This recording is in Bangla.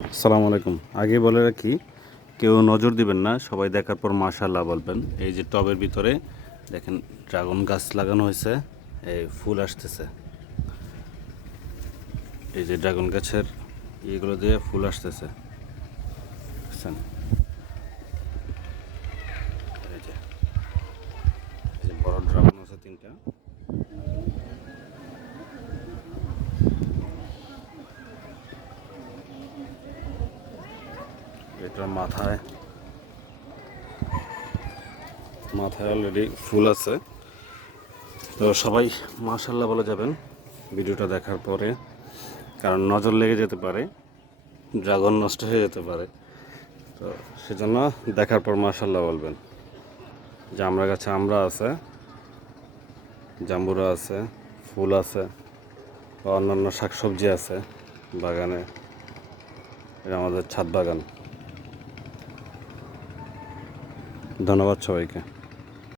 আসসালামু আলাইকুম। আগে বলে রাখি, কেউ নজর দিবেন না, সবাই দেখার পর মাশাআল্লাহ বলবেন। এই যে টবের ভিতরে দেখেন ড্রাগন গাছ লাগানো হয়েছে, এই ফুল আসতেছে। এই যে ড্রাগন গাছের এইগুলো দিয়ে ফুল আসতেছে, বুঝছেন? এই যে এই যে বড় ড্রাগন আছে তিনটা। এটার মাথায় মাথায় অলরেডি ফুল আছে। তো সবাই মাশাআল্লাহ বলে যাবেন ভিডিওটা দেখার পরে, কারণ নজর লেগে যেতে পারে, ড্রাগন নষ্ট হয়ে যেতে পারে। তো সেজন্য দেখার পর মাশাআল্লাহ বলবেন। যে আমরা গাছে আমরা আছে, জাম্বুরা আছে, ফুল আছে, বা অন্যান্য শাকসবজি আছে বাগানে। এটা আমাদের ছাদ বাগান। ধন্যবাদ সবাইকে।